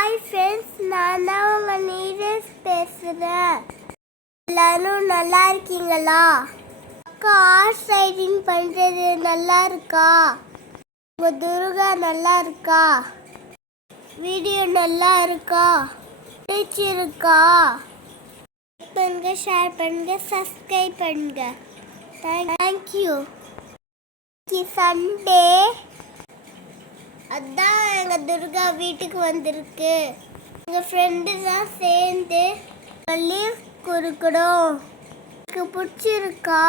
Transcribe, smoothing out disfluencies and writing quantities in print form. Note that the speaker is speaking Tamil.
ஹாய் ஃப்ரெண்ட்ஸ், நான் தான் உங்கள் நீரஜ் பேசுகிறேன். எல்லாரும் நல்லா இருக்கீங்களா? அக்கா ஹார்ஸ் ரைடிங் பண்ணுறது நல்லா இருக்கா? உங்கள் துர்கா நல்லா இருக்கா? வீடியோ நல்லா இருக்கா? பிடிச்சிருக்கா? பண்ணுங்க, ஷேர் பண்ணுங்க, சப்ஸ்கிரைப் பண்ணுங்க. தேங்க்யூ. சண்டே அதான் எங்கள் துர்கா வீட்டுக்கு வந்திருக்கு. எங்கள் ஃப்ரெண்டு தான் சேர்ந்து லீவ் கொடுக்கணும். எனக்கு பிடிச்சிருக்கா?